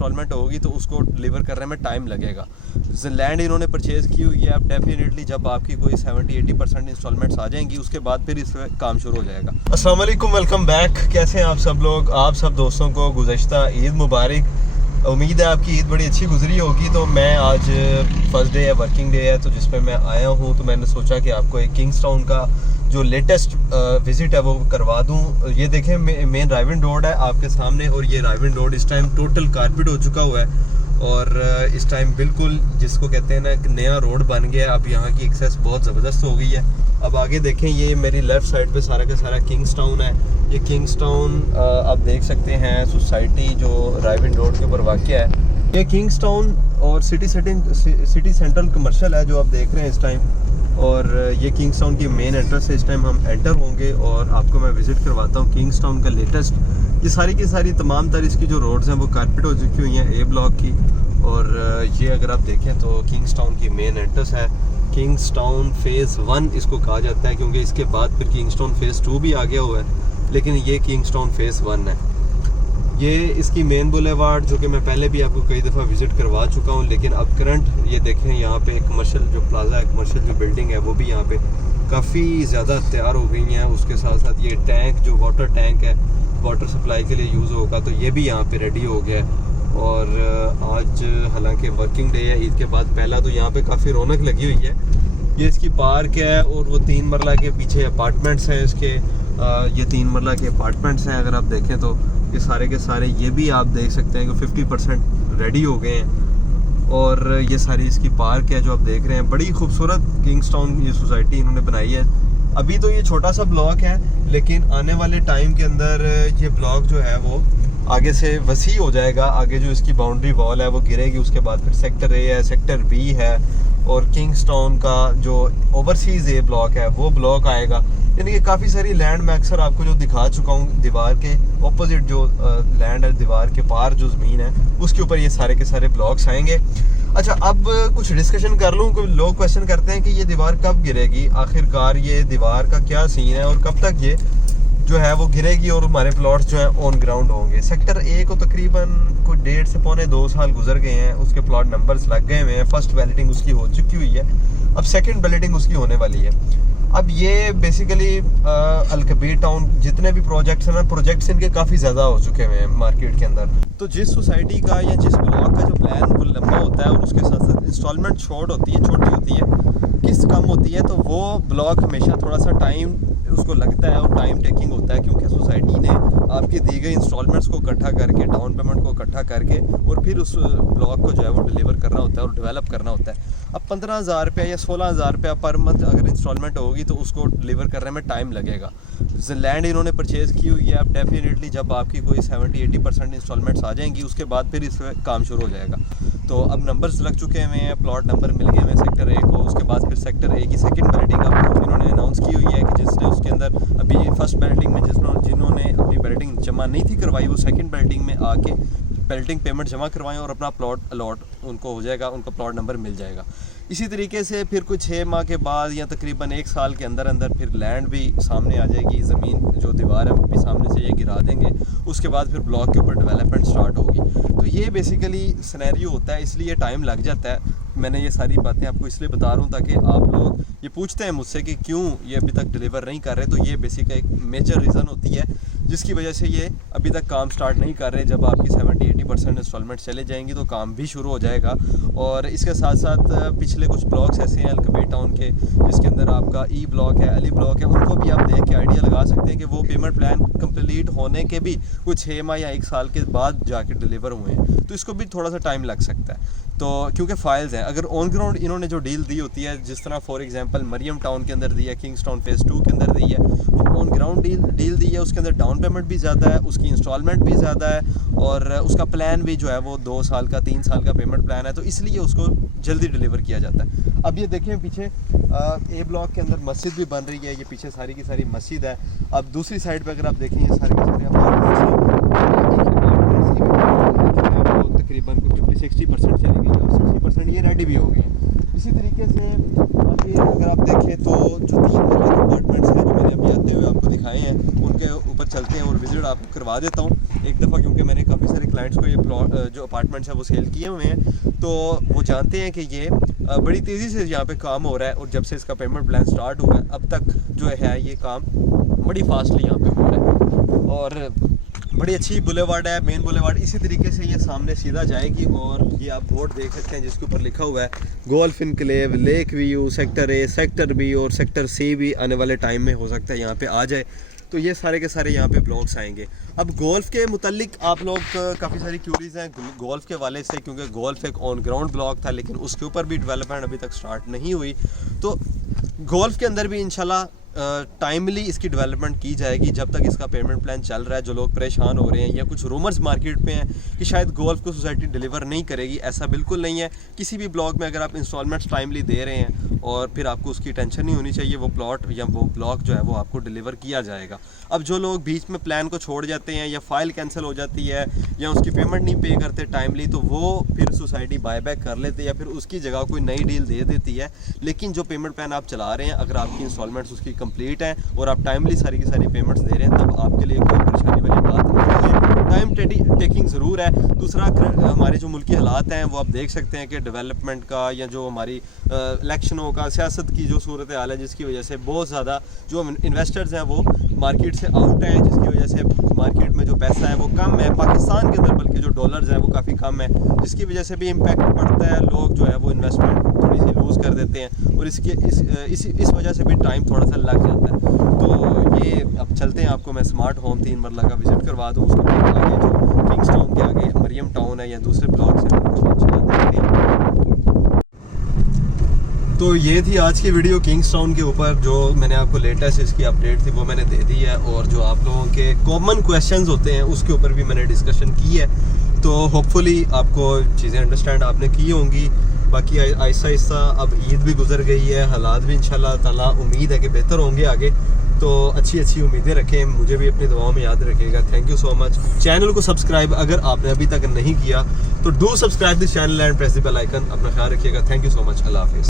Instalment होगी तो उसको डिलीवर करने में टाइम लगेगा। लैंड इन्होंने परचेज़ की हुई है, अब डेफिनेटली जब आपकी कोई 70-80% इंस्टॉलमेंट्स आ जाएंगी उसके बाद फिर इस पर काम शुरू हो जाएगा। अस्सलाम वालेकुम, वेलकम बैक। कैसे हैं आप सब लोग? आप सब दोस्तों को गुज़श्ता ईद मुबारक। उम्मीद है आपकी ईद बड़ी अच्छी गुजरी होगी। तो मैं आज फर्स्ट डे है, वर्किंग डे है, तो जिसमें मैं आया हूँ तो मैंने सोचा कि आपको एक किंग्सटाउन का जो लेटेस्ट विज़िट है वो करवा दूँ। ये देखें, मेन राइविन रोड है आपके सामने, और ये राइविन रोड इस टाइम टोटल कारपेट हो चुका हुआ है और इस टाइम बिल्कुल जिसको कहते हैं ना एक नया रोड बन गया है। अब यहाँ की एक्सेस बहुत ज़बरदस्त हो गई है। अब आगे देखें, ये मेरी लेफ़्ट साइड पे सारा का सारा किंग्सटाउन है। ये किंग्सटाउन आप देख सकते हैं सोसाइटी जो राइविन रोड के ऊपर वाक़ है। ये किंग्सटाउन और सिटी सेंट्रल कमर्शियल है जो आप देख रहे हैं इस टाइम, और ये किंग्सटाउन की मेन एंट्रेंस है। इस टाइम हम एंटर होंगे और आपको मैं विज़िट करवाता हूँ किंग्सटाउन का लेटेस्ट। ये सारी की सारी तमाम तरह इसकी जो रोड्स हैं वो कारपेट हो चुकी हुई हैं ए ब्लॉक की। और ये अगर आप देखें तो किंग्सटाउन की मेन एंट्रेंस है। किंग्सटाउन फ़ेज़ 1 इसको कहा जाता है, क्योंकि इसके बाद फिर किंग्सटाउन फ़ेज़ 2 भी आ गया हुआ है, लेकिन ये किंग्सटाउन फ़ेज़ 1 है। ये इसकी मेन बुलेवार्ड जो कि मैं पहले भी आपको कई दफ़ा विज़िट करवा चुका हूँ, लेकिन अब करंट ये देखें यहाँ पे कमर्शियल जो प्लाजा है, कमर्शियल जो बिल्डिंग है वो भी यहाँ पे काफ़ी ज़्यादा तैयार हो गई हैं। उसके साथ साथ ये टैंक जो वाटर टैंक है, वाटर सप्लाई के लिए यूज़ होगा, तो ये भी यहाँ पे रेडी हो गया है। और आज हालांकि वर्किंग डे है ईद के बाद पहला, तो यहाँ पे काफ़ी रौनक लगी हुई है। ये इसकी पार्क है और वो 3 मरला के पीछे अपार्टमेंट्स हैं इसके। ये 3 मरला के अपार्टमेंट्स हैं। अगर आप देखें तो ये सारे के सारे ये भी आप देख सकते हैं कि 50% रेडी हो गए हैं। और ये सारी इसकी पार्क है जो आप देख रहे हैं। बड़ी खूबसूरत किंग्सटाउन ये सोसाइटी इन्होंने बनाई है। अभी तो ये छोटा सा ब्लॉक है, लेकिन आने वाले टाइम के अंदर ये ब्लॉक जो है वो आगे से वसी हो जाएगा। आगे जो इसकी बाउंड्री वॉल है वो गिरेगी, उसके बाद फिर सेक्टर ए है, सेक्टर बी है, और किंग्सटाउन का जो ओवरसीज़ ए ब्लॉक है वो ब्लॉक आएगा। यानी कि काफ़ी सारी लैंड मैं अक्सर आपको जो दिखा चुका हूँ, दीवार के ऑपोजिट जो लैंड है, दीवार के पार जो ज़मीन है उसके ऊपर ये सारे के सारे ब्लॉक्स आएंगे। अच्छा, अब कुछ डिस्कशन कर लूँ। कि लोग क्वेश्चन करते हैं कि ये दीवार कब गिरेगी, आखिरकार ये दीवार का क्या सीन है और कब तक ये जो है वो गिरेगी और हमारे प्लॉट्स जो हैं ऑन ग्राउंड होंगे। सेक्टर ए को तकरीबन कोई 1.5 से पौने 2 साल गुजर गए हैं, उसके प्लॉट नंबर्स लग गए हुए हैं। फर्स्ट बैलेटिंग उसकी हो चुकी हुई है, अब सेकंड बैलेटिंग उसकी होने वाली है। अब ये बेसिकली अलकबीर टाउन जितने भी प्रोजेक्ट्स हैं ना, प्रोजेक्ट्स इनके काफ़ी ज़्यादा हो चुके हुए हैं मार्केट के अंदर। तो जिस सोसाइटी का या जिस ब्लॉक का जो प्लान वो लंबा होता है और उसके साथ साथ इंस्टॉलमेंट छोटी होती है, किस्त कम होती है, तो वो ब्लॉक हमेशा थोड़ा सा टाइम उसको लगता है और टाइम टेकिंग होता है, क्योंकि सोसाइटी ने आपकी दी गई इंस्टॉलमेंट्स को इकट्ठा करके, डाउन पेमेंट को इकट्ठा करके और फिर उस ब्लॉक को जो है वो डिलीवर करना होता है और डेवलप करना होता है। अब 15,000 रुपया या 16,000 रुपया पर मंथ अगर इंस्टॉलमेंट होगी तो उसको डिलीवर करने में टाइम लगेगा। लैंड इन्होंने परचेज़ की हुई है, अब डेफिनेटली जब आपकी कोई 70-80% इंस्टॉलमेंट्स आ जाएंगी उसके बाद फिर इस पर काम शुरू हो जाएगा। तो अब नंबर्स लग चुके हुए हैं, प्लॉट नंबर मिल गए हैं सेक्टर ए को। उसके बाद फिर सेक्टर ए की सेकंड बैलेटिंग अब इन्होंने अनाउंस की हुई है कि जिसने उसके अंदर अभी फर्स्ट बैलेटिंग में जिन्होंने अपनी बैलेटिंग जमा नहीं थी करवाई, वो सेकंड बैलेटिंग में आके बैलेटिंग पेमेंट जमा करवाएं और अपना प्लॉट अलॉट उनको हो जाएगा, उनका प्लॉट नंबर मिल जाएगा। इसी तरीके से फिर कुछ 6 माह के बाद या तकरीबन 1 साल के अंदर अंदर फिर लैंड भी सामने आ जाएगी, ज़मीन जो दीवार है वो भी सामने से ये गिरा देंगे। उसके बाद फिर ब्लॉक के ऊपर डेवलपमेंट स्टार्ट होगी। तो ये बेसिकली सिनेरियो होता है, इसलिए टाइम लग जाता है। मैंने ये सारी बातें आपको इसलिए बता रहा हूँ ताकि आप लोग ये पूछते हैं मुझसे कि क्यों ये अभी तक डिलीवर नहीं कर रहे, तो ये बेसिक एक मेजर रीज़न होती है जिसकी वजह से ये अभी तक काम स्टार्ट नहीं कर रहे। जब आपकी 70-80% इंस्टॉलमेंट चले जाएंगी तो काम भी शुरू हो जाएगा। और इसके साथ साथ पिछले कुछ ब्लॉक्स ऐसे हैं अलकबीर टाउन के जिसके अंदर आपका ई ब्लॉक है, अली ब्लॉक है, उनको भी आप देख के आइडिया लगा सकते हैं कि वो पेमेंट प्लान कंप्लीट होने के भी कुछ 6 माह या 1 साल के बाद जाके डिलीवर हुए हैं, तो इसको भी थोड़ा सा टाइम लग सकता है। तो क्योंकि फाइल्स हैं, अगर ऑन ग्राउंड इन्होंने जो डील दी होती है, जिस तरह फॉर एग्जांपल मरियम टाउन के अंदर दी है, किंग्सटाउन फ़ेज़ 2 के अंदर दी है, वो ऑन ग्राउंड डील दी है, उसके अंदर डाउन पेमेंट भी ज़्यादा है, उसकी इंस्टॉलमेंट भी ज़्यादा है और उसका प्लान भी जो है वो 2 साल का 3 साल का पेमेंट प्लान है, तो इसलिए उसको जल्दी डिलीवर किया जाता है। अब ये देखें पीछे ए ब्लॉक के अंदर मस्जिद भी बन रही है, ये पीछे सारी की सारी मस्जिद है। अब दूसरी साइड पर अगर आप देखें ये सारे के सारे तकरीबन 50-60% चली गई है और 60% ये रेडी भी हो गई है। इसी तरीके से आगे अगर आप देखें तो जो 3 अपार्टमेंट्स हैं जो मैंने अभी आते हुए आपको दिखाए हैं, उनका के ऊपर चलते हैं और विजिट आपको करवा देता हूँ एक दफ़ा, क्योंकि मैंने काफ़ी सारे क्लाइंट्स को ये प्लॉट जो अपार्टमेंट्स हैं वो सेल किए हुए हैं, तो वो जानते हैं कि ये बड़ी तेज़ी से यहाँ पे काम हो रहा है। और जब से इसका पेमेंट प्लान स्टार्ट हुआ है अब तक जो है ये काम बड़ी फास्टली यहाँ पे हो रहा है। और बड़ी अच्छी बुलेवार्ड है, मेन बुलेवार्ड। इसी तरीके से ये सामने सीधा जाएगी और ये आप बोर्ड देख सकते हैं जिसके ऊपर लिखा हुआ है golf enclave, lake view, sector A, sector B और सेक्टर सी भी आने वाले टाइम में हो सकता है यहाँ पे आ जाए। तो ये सारे के सारे यहाँ पे ब्लॉक्स आएंगे। अब गोल्फ के मुतालिक आप लोग काफ़ी सारी क्यूरीज हैं गोल्फ के वाले से, क्योंकि गोल्फ एक ऑन ग्राउंड ब्लॉक था लेकिन उसके ऊपर भी डेवलपमेंट अभी तक स्टार्ट नहीं हुई। तो गोल्फ के अंदर भी इंशाल्लाह टाइमली इसकी डेवलपमेंट की जाएगी। जब तक इसका पेमेंट प्लान चल रहा है, जो लोग परेशान हो रहे हैं या कुछ रूमर्स मार्केट में हैं कि शायद गोल्फ को सोसाइटी डिलीवर नहीं करेगी, ऐसा बिल्कुल नहीं है। किसी भी ब्लॉक में अगर आप इंस्टॉलमेंट्स टाइमली दे रहे हैं और फिर आपको उसकी टेंशन नहीं होनी चाहिए, वो प्लॉट या वो ब्लॉक जो है वो आपको डिलीवर किया जाएगा। अब जो लोग बीच में प्लान को छोड़ जाते हैं या फाइल कैंसिल हो जाती है या उसकी पेमेंट नहीं पे करते टाइमली, तो वो फिर सोसाइटी बायबैक कर लेते या फिर उसकी जगह कोई नई डील दे देती है। लेकिन जो पेमेंट प्लान आप चला रहे हैं, अगर आपकी इंस्टॉलमेंट्स उसकी कंप्लीट है और आप टाइमली सारी की सारी पेमेंट्स दे रहे हैं, तब आपके लिए कोई परेशानी वाली बात नहीं है। टाइम टेकिंग ज़रूर है। दूसरा, हमारे जो मुल्की हालात हैं वो आप देख सकते हैं कि डेवलपमेंट का या जो हमारी इलेक्शनों का, सियासत की जो सूरत हाल है, जिसकी वजह से बहुत ज़्यादा जो इन्वेस्टर्स हैं वो मार्केट से आउट हैं, जिसकी वजह से मार्केट में जो पैसा है वो कम है। पाकिस्तान के अंदर बल्कि जो डॉलर्स हैं वो काफ़ी कम है, जिसकी वजह से भी इम्पैक्ट पड़ता है। लोग जो है वो इन्वेस्टमेंट थोड़ी सी लूज़ कर देते हैं और इस वजह से भी टाइम थोड़ा सा लग जाता है। तो ये अब चलते हैं, आपको मैं स्मार्ट होम 3 मरला का विज़िट करवा दूँ। उसके बाद आगे जो किंग्स टाउन के आगे मरियम टाउन है या दूसरे ब्लॉक्स हैं देखते हैं। तो ये थी आज की वीडियो किंग्स टाउन के ऊपर। जो मैंने आपको लेटेस्ट इसकी अपडेट थी वो मैंने दे दी है, और जो आप लोगों के कॉमन क्वेश्चंस होते हैं उसके ऊपर भी मैंने डिस्कशन की है। तो होपफुली आपको चीज़ें अंडरस्टैंड आपने की होंगी। बाकी आहिस्ता आहिस्ता अब ईद भी गुजर गई है, हालात भी इंशाल्लाह ताला उम्मीद है कि बेहतर होंगे आगे। तो अच्छी उम्मीदें रखें, मुझे भी अपनी दुआओं में याद रखिएगा। Thank you so much. Channel को सब्सक्राइब अगर आपने अभी तक नहीं किया तो do subscribe this channel and press the bell icon. अपना ख्याल रखिएगा। Thank you so much. अल्लाह हाफिज़।